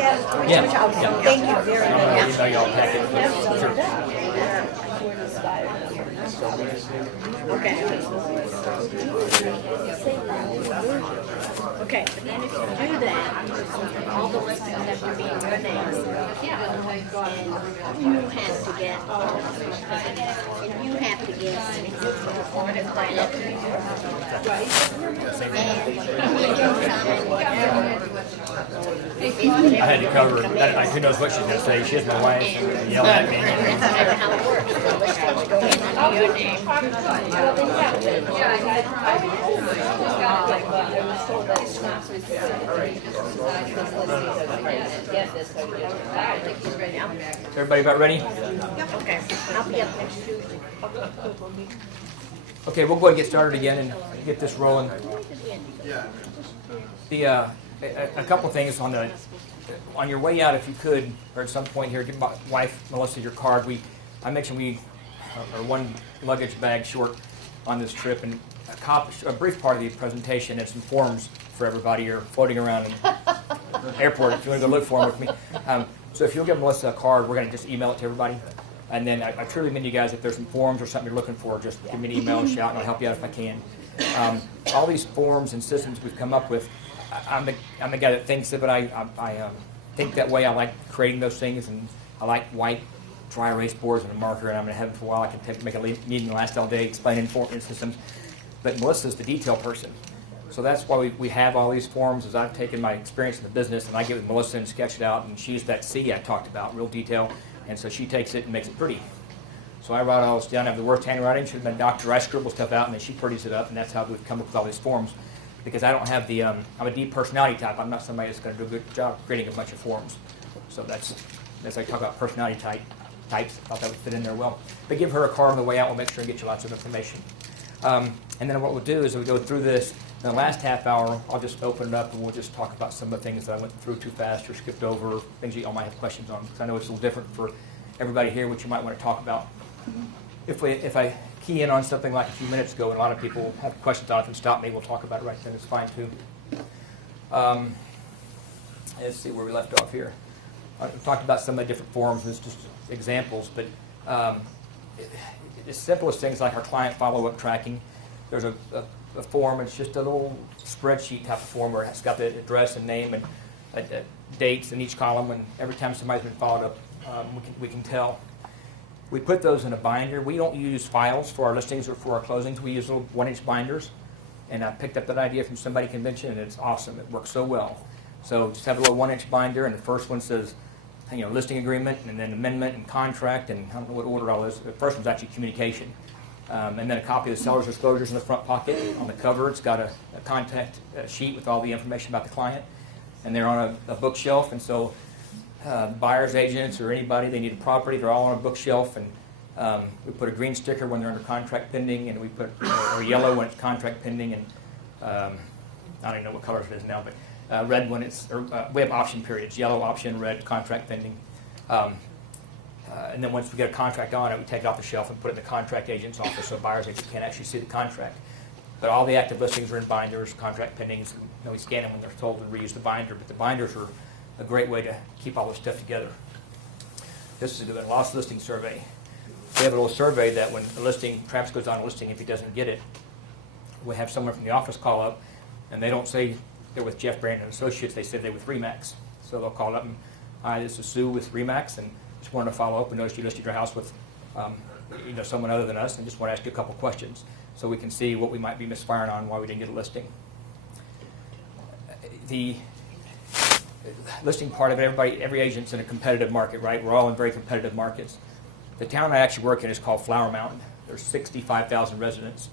Yeah. Yeah. Thank you very much. Email y'all a packet. Sure. Okay. Okay, and then if you do that, all the listings have to be in your name. And you have to get, and you have to get audit credit. I had to cover it. Who knows what she's going to say? She's my wife and yelling at me. That's never how it works. The listings go in under your name. Everybody about ready? Okay, I'll be up next Tuesday. Okay, we'll go ahead and get started again and get this rolling. A couple things on your way out, if you could, or at some point here, give my wife Melissa your card. I mentioned we are one luggage bag short on this trip, and a brief part of the presentation and some forms for everybody are floating around in the airport if you want to go look for them with me. So if you'll give Melissa a card, we're going to just email it to everybody. And then I truly mean you guys, if there's some forms or something you're looking for, just give me an email, shout, and I'll help you out if I can. All these forms and systems we've come up with, I'm the guy that thinks it, but I think that way. I like creating those things, and I like white dry erase boards and a marker, and I'm going to have it for a while. I can make a meeting last all day explaining form systems. But Melissa's the detail person. So that's why we have all these forms, is I've taken my experience in the business, and I give it to Melissa and sketch it out, and she's that C I talked about, real detail, and so she takes it and makes it pretty. So I write all this down. I have the worst handwriting. Should have been a doctor. I scribble stuff out, and then she pretties it up, and that's how we've come up with all these forms. Because I don't have the, I'm a deep personality type. I'm not somebody that's going to do a good job creating a bunch of forms. So that's, as I talk about personality types, I thought that would fit in there well. But give her a card on the way out. We'll make sure and get you lots of information. And then what we'll do is we go through this. In the last half hour, I'll just open it up and we'll just talk about some of the things that I went through too fast or skipped over, things you all might have questions on. Because I know it's a little different for everybody here, what you might want to talk about. If I key in on something like a few minutes ago and a lot of people have questions on it and stop me, we'll talk about it right then. It's fine too. Let's see where we left off here. I talked about some of the different forms. It's just examples, but the simplest things like our client follow-up tracking. There's a form. It's just a little spreadsheet type of form where it's got the address and name and dates in each column, and every time somebody's been followed up, we can tell. We put those in a binder. We don't use files for our listings or for our closings. We use little 1-inch binders, and I picked up that idea from somebody convention, and it's awesome. It works so well. So just have a little 1-inch binder, and the first one says, listing agreement, and then amendment and contract, and I don't know what order all is. The first one's actually communication. And then a copy of the seller's disclosures in the front pocket. On the cover, it's got a contact sheet with all the information about the client. And they're on a bookshelf, and so buyer's agents or anybody, they need a property, they're all on a bookshelf. And we put a green sticker when they're under contract pending, and we put a yellow when it's contract pending, and I don't even know what colors it is now, but red when it's, we have option periods, yellow, option, red, contract pending. And then once we get a contract on it, we take it off the shelf and put it in the contract agent's office so buyer's agent can't actually see the contract. But all the active listings are in binders, contract pendings, and we scan them when they're told to reuse the binder. But the binders are a great way to keep all this stuff together. This is a lost listing survey. We have a little survey that when a listing, Travis goes on a listing, if he doesn't get it, we have someone from the office call up, and they don't say they're with Jeff Brandon Associates, they say they're with RE/MAX. So they'll call up and, hi, this is Sue with RE/MAX, and just wanted to follow up and noticed you listed your house with someone other than us, and just want to ask you a couple questions so we can see what we might be misfiring on, why we didn't get a listing. The listing part of it, every agent's in a competitive market, right? We're all in very competitive markets. The town I actually work in is called Flower Mountain. There's 65,000 residents.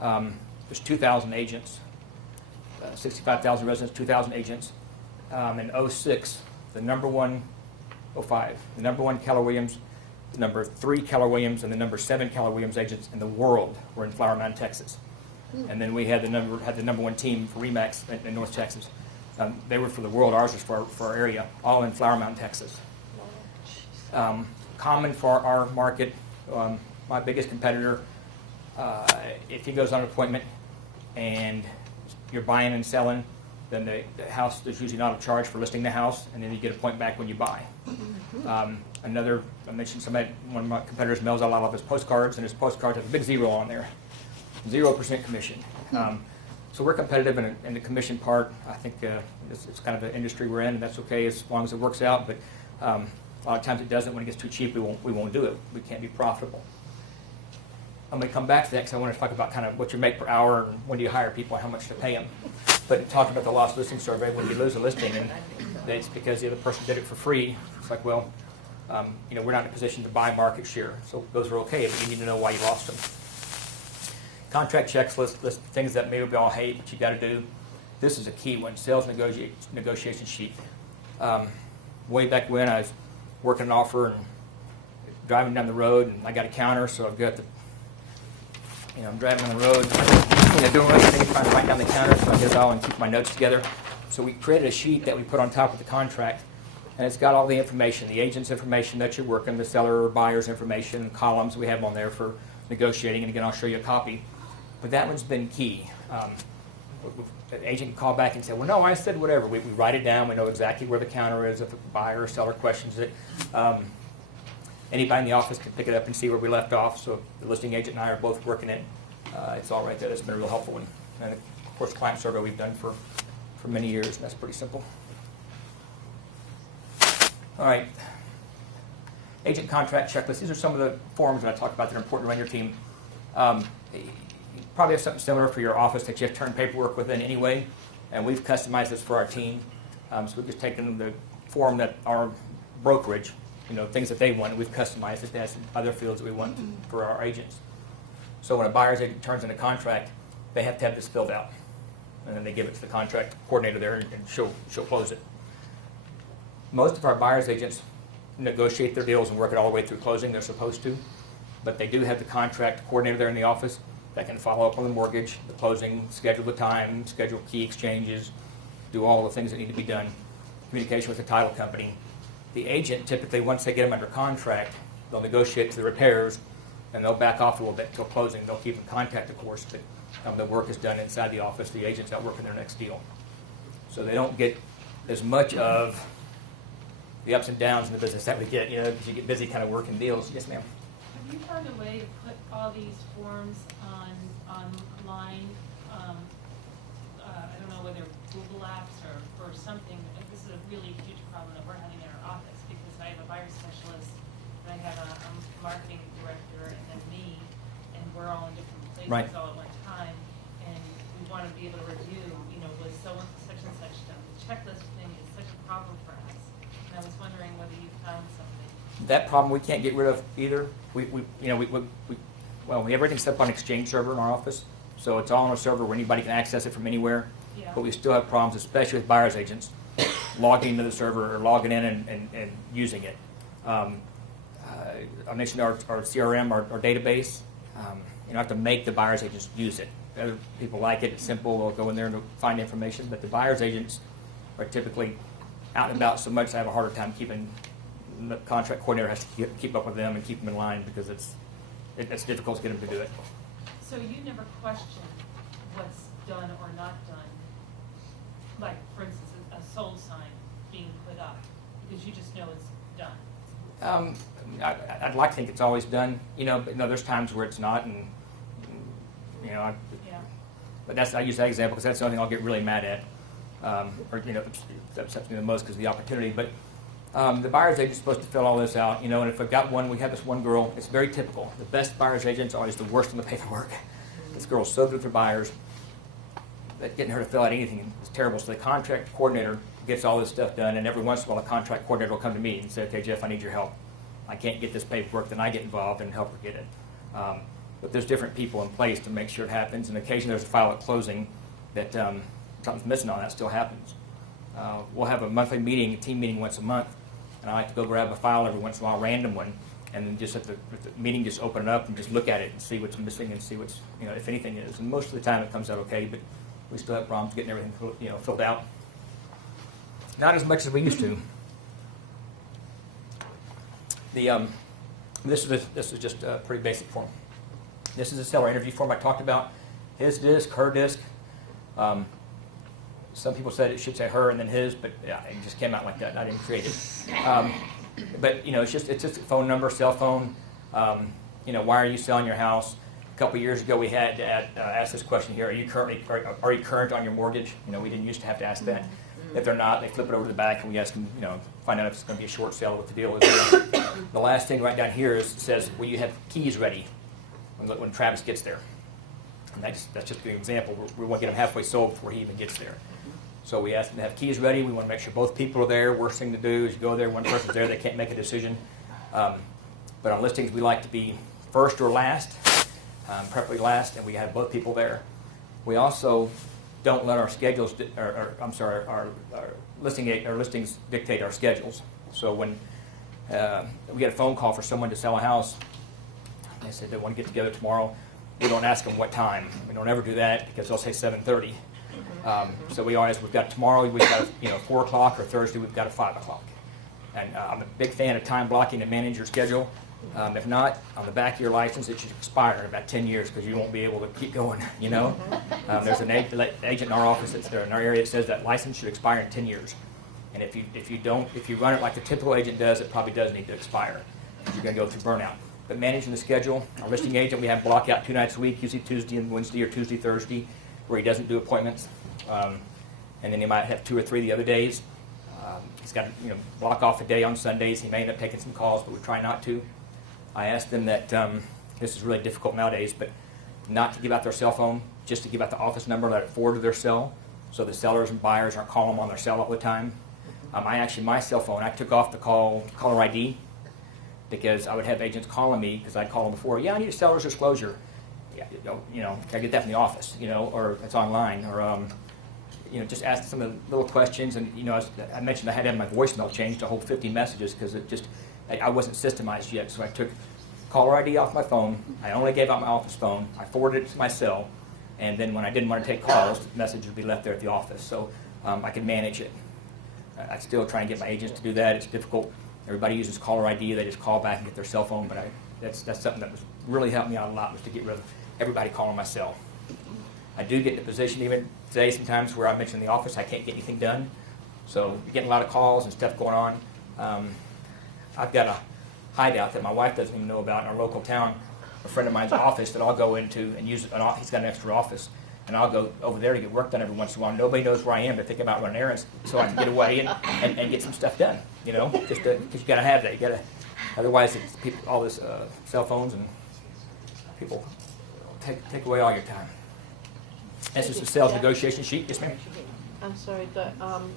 There's 2,000 agents. 65,000 residents, 2,000 agents. In 06, the number one, 05, the number one Keller Williams, the number 3 Keller Williams, and the number 7 Keller Williams agents in the world were in Flower Mountain, Texas. And then we had the number one team for RE/MAX in North Texas. They were for the world. Ours was for our area, all in Flower Mountain, Texas. Common for our market, my biggest competitor, if he goes on an appointment and you're buying and selling, then the house, there's usually not a charge for listing the house, and then you get a point back when you buy. I mentioned one of my competitors mails out a lot of his postcards, and his postcards have a big zero on there, 0% commission. So we're competitive in the commission part. I think it's kind of the industry we're in, and that's okay as long as it works out. But a lot of times it doesn't. When it gets too cheap, we won't do it. We can't be profitable. I'm going to come back to that because I want to talk about kind of what you make per hour and when do you hire people and how much to pay them. But talking about the lost listing survey, when you lose a listing and it's because the other person did it for free, it's like, well, we're not in a position to buy market share. So those are okay, but you need to know why you lost them. Contract checks list things that maybe we all hate, but you got to do. This is a key one, sales negotiation sheet. Way back when I was working an offer and driving down the road, and I got a counter, so I've got the, I'm driving on the road, doing everything, trying to write down the counter, so I get it all and keep my notes together. So we created a sheet that we put on top of the contract, and it's got all the information, the agent's information that you're working, the seller or buyer's information, columns we have on there for negotiating, and again, I'll show you a copy. But that one's been key. An agent can call back and say, well, no, I said whatever. We write it down. We know exactly where the counter is if the buyer or seller questions it. Anybody in the office can pick it up and see where we left off. So if the listing agent and I are both working it, it's all right there. That's been a real helpful one. And, of course, client survey we've done for many years, and that's pretty simple. All right. Agent contract checklist. These are some of the forms that I talked about that are important to run your team. You probably have something similar for your office that you have to turn paperwork within anyway, and we've customized this for our team. So we've just taken the form that our brokerage, things that they want, and we've customized it as other fields that we want for our agents. So when a buyer's agent turns in a contract, they have to have this filled out, and then they give it to the contract coordinator there, and she'll close it. Most of our buyer's agents negotiate their deals and work it all the way through closing. They're supposed to, but they do have the contract coordinator there in the office that can follow up on the mortgage, the closing, schedule the time, schedule key exchanges, do all the things that need to be done, communication with the title company. The agent, typically, once they get them under contract, they'll negotiate to the repairs, and they'll back off a little bit until closing. They'll keep in contact, of course, but the work is done inside the office. The agent's out working their next deal. So they don't get as much of the ups and downs in the business that we get, because you get busy kind of working deals. Yes, ma'am. Have you found a way to put all these forms online? I don't know whether Google Apps or something. This is a really huge problem that we're having in our office because I have a buyer specialist and I have a marketing director and then me, and we're all in different places all at one time, and we want to be able to review, was such and such done. The checklist thing is such a problem for us, and I was wondering whether you found something. That problem we can't get rid of either. We have everything set up on Exchange server in our office, so it's all on a server where anybody can access it from anywhere. Yeah. But we still have problems, especially with buyer's agents, logging into the server or logging in and using it. I mentioned our CRM, our database. You have to make the buyer's agents use it. Other people like it. It's simple. They'll go in there and find information. But the buyer's agents are typically out and about so much I have a harder time keeping. The contract coordinator has to keep up with them and keep them in line because it's difficult to get them to do it. So you never question what's done or not done, like for instance a sold sign being put up, because you just know it's done. I'd like to think it's always done, but there's times where it's not, and but I use that example because that's the only thing I'll get really mad at, or that upsets me the most because of the opportunity. But the buyer's agent's supposed to fill all this out, and if I've got one, we have this one girl, it's very typical. The best buyer's agent's always the worst in the paperwork. This girl's so good with her buyers that getting her to fill out anything is terrible. So the contract coordinator gets all this stuff done, and every once in a while, a contract coordinator will come to me and say, okay, Jeff, I need your help. I can't get this paperwork, then I get involved and help her get it. But there's different people in place to make sure it happens, and occasionally there's a file at closing that something's missing on that still happens. We'll have a monthly meeting, a team meeting once a month, and I like to go grab a file every once in a while, a random one, and then just at the meeting just open it up and just look at it and see what's missing and see what's, if anything is. And most of the time it comes out okay, but we still have problems getting everything filled out. Not as much as we used to. This is just a pretty basic form. This is a seller interview form I talked about. His disc, her disc. some people said it should say her and then his, but yeah, it just came out like that. I didn't create it. But you know, it's just a phone number, cell phone. You know, why are you selling your house? A couple of years ago, we had to ask this question here: Are you current on your mortgage? You know, we didn't used to have to ask that. If they're not, they flip it over to the back, and we ask them, you know, find out if it's going to be a short sale, what the deal is. The last thing right down here says, will you have keys ready when Travis gets there? And that's just an example. We want to get him halfway sold before he even gets there. So we ask them to have keys ready. We want to make sure both people are there. Worst thing to do is you go there, one person's there, they can't make a decision. But on listings, we like to be first or last, preferably last, and we have both people there. We also don't let our schedules, our listings dictate our schedules. So when we get a phone call for someone to sell a house, they said they want to get together tomorrow, we don't ask them what time. We don't ever do that because they'll say 7:30. So we've got tomorrow, we've got 4 o'clock, or Thursday we've got a 5 o'clock. And I'm a big fan of time blocking to manage your schedule. If not, on the back of your license, it should expire in about 10 years because you won't be able to keep going, you know. There's an agent in our office that's there in our area that says that license should expire in 10 years. And if you run it like the typical agent does, it probably does need to expire because you're going to go through burnout. But managing the schedule, our listing agent, we have block out 2 nights a week, usually Tuesday and Wednesday or Tuesday, Thursday, where he doesn't do appointments. And then he might have 2 or 3 the other days. He's got to block off a day on Sundays. He may end up taking some calls, but we try not to. I asked them that this is really difficult nowadays, but not to give out their cell phone, just to give out the office number, let it forward to their cell, so the sellers and buyers aren't calling them on their cell all the time. My cell phone, I took off the caller ID because I would have agents calling me because I'd call them before. Yeah, I need a seller's disclosure. Yeah, can I get that from the office? Or it's online, or just ask some of the little questions. And I mentioned I had to have my voicemail changed to hold 50 messages because I wasn't systemized yet. So I took caller ID off my phone. I only gave out my office phone. I forwarded it to my cell, and then when I didn't want to take calls, the message would be left there at the office. So I could manage it. I still try and get my agents to do that. It's difficult. Everybody uses caller ID. They just call back and get their cell phone. But that's something that was really helped me out a lot, was to get rid of everybody calling my cell. I do get in a position even today sometimes where I mention in the office I can't get anything done. So you're getting a lot of calls and stuff going on. I've got a hideout that my wife doesn't even know about in our local town, a friend of mine's office that I'll go into and use. He's got an extra office, and I'll go over there to get work done every once in a while. Nobody knows where I am. They think I'm out running errands, so I can get away and get some stuff done. Just because you got to have that. You got to, otherwise, it's all this cell phones and people take away all your time. This is a sales negotiation sheet. Yes, ma'am. I'm sorry, but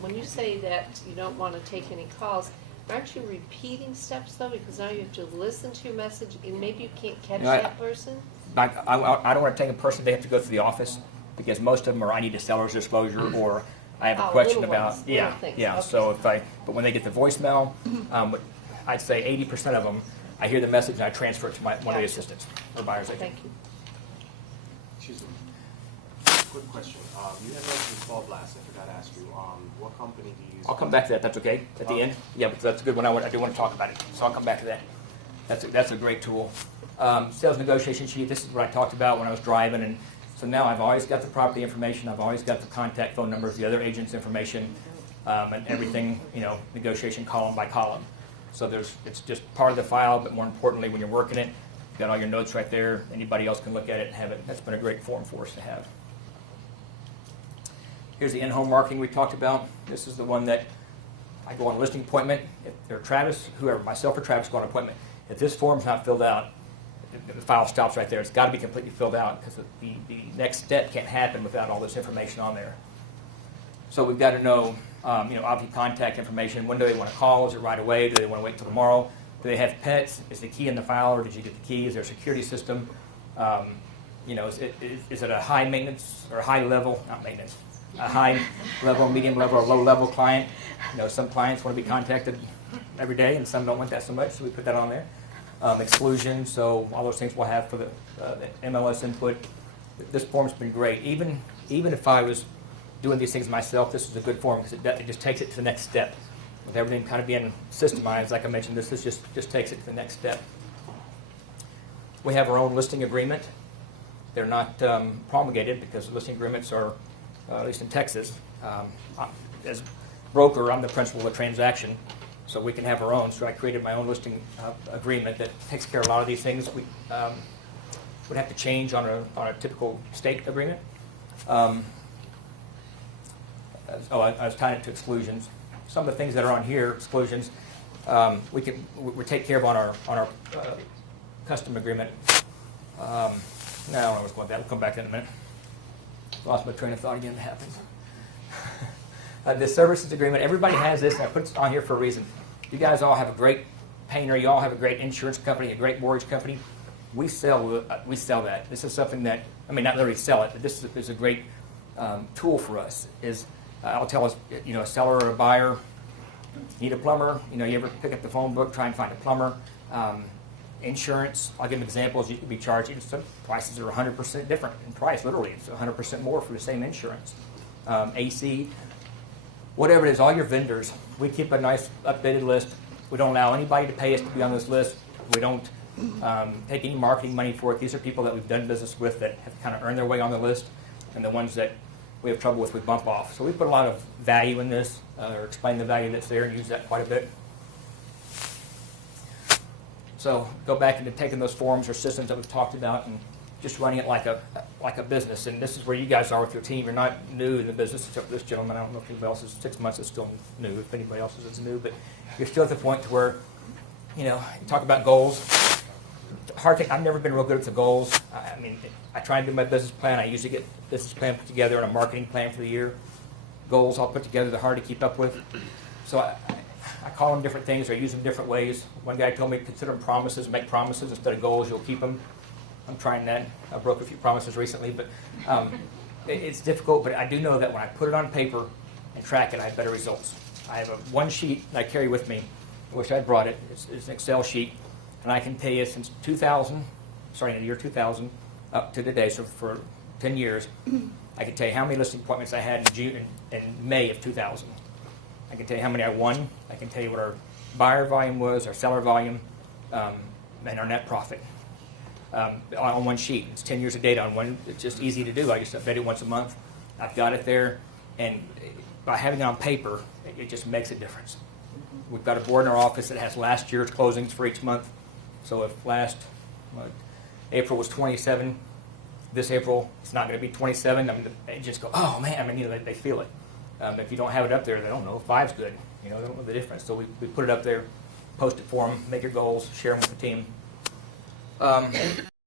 when you say that you don't want to take any calls, aren't you repeating steps though? Because now you have to listen to your message, and maybe you can't catch that person. I don't want to take a person. They have to go through the office because most of them are I need a seller's disclosure, or I have a question about things. yeah. Okay. So but when they get the voicemail, I'd say 80% of them, I hear the message and I transfer it to one of the assistants or buyer's agent. Thank you. Excuse me. Quick question. You had mentioned 12 blast. I forgot to ask you. What company do you use? I'll come back to that. That's okay at the end. Yeah, because that's a good one. I do want to talk about it, so I'll come back to that. That's a great tool. Sales negotiation sheet. This is what I talked about when I was driving, and so now I've always got the property information. I've always got the contact phone numbers, the other agent's information, and everything. Negotiation column by column. So it's just part of the file, but more importantly, when you're working it, you've got all your notes right there. Anybody else can look at it and have it. That's been a great form for us to have. Here's the in-home marketing we talked about. This is the one that I go on a listing appointment. If Travis, whoever, myself or Travis, go on an appointment. If this form's not filled out, the file stops right there. It's got to be completely filled out because the next step can't happen without all this information on there. So we've got to know, obviously contact information. When do they want to call? Is it right away? Do they want to wait till tomorrow? Do they have pets? Is the key in the file, or did you get the key? Is there a security system? Is it a high maintenance or high level, not maintenance, a high level, medium level, or low level client? Some clients want to be contacted every day, and some don't want that so much, so we put that on there. Exclusion, so all those things we'll have for the MLS input. This form's been great. Even if I was doing these things myself, this is a good form because it just takes it to the next step. With everything kind of being systemized, like I mentioned, this is just takes it to the next step. We have our own listing agreement. They're not promulgated because listing agreements are at least in Texas. As broker, I'm the principal of the transaction, so we can have our own. So I created my own listing agreement that takes care of a lot of these things we would have to change on a typical state agreement. I was tying it to exclusions. Some of the things that are on here, exclusions, we take care of on our custom agreement. No, I don't know what's going on. We'll come back in a minute. Lost my train of thought again. It happens. The services agreement. Everybody has this, and I put it on here for a reason. You guys all have a great painter. You all have a great insurance company, a great mortgage company. We sell that. This is something that, I mean, not literally sell it, but this is a great tool for us. I'll tell us, a seller or a buyer, need a plumber. You ever pick up the phone book, try and find a plumber. Insurance, I'll give them examples. You could be charging, some prices are 100% different in price, literally. It's 100% more for the same insurance. AC, whatever it is, all your vendors, we keep a nice updated list. We don't allow anybody to pay us to be on this list. We don't take any marketing money for it. These are people that we've done business with that have kind of earned their way on the list, and the ones that we have trouble with, we bump off. So we put a lot of value in this, or explain the value that's there, and use that quite a bit. So go back into taking those forms or systems that we've talked about and just running it like a business. And this is where you guys are with your team. You're not new in the business, except for this gentleman. I don't know if anybody else is 6 months is still new. If anybody else is new, but you're still at the point to where you talk about goals. Hard thing. I've never been real good at the goals. I mean, I try and do my business plan. I usually get business plan put together and a marketing plan for the year. Goals I'll put together. They're hard to keep up with. So I call them different things, or use them different ways. One guy told me consider them promises, make promises instead of goals, you'll keep them. I'm trying that. I broke a few promises recently, but it's difficult, but I do know that when I put it on paper and track it, I have better results. I have one sheet that I carry with me. I wish I'd brought it. It's an Excel sheet, and I can tell you since in the year 2000, up to today, so for 10 years, I can tell you how many listing appointments I had in May of 2000. I can tell you how many I won. I can tell you what our buyer volume was, our seller volume, and our net profit on one sheet. It's 10 years of data on one. It's just easy to do. I just update it once a month. I've got it there, and by having it on paper, it just makes a difference. We've got a board in our office that has last year's closings for each month. So if April was 27, this April it's not going to be 27. I mean, they just go, oh man! I mean, they feel it. If you don't have it up there, they don't know if 5's good. They don't know the difference. So we put it up there, post it for them, make your goals, share them with the team.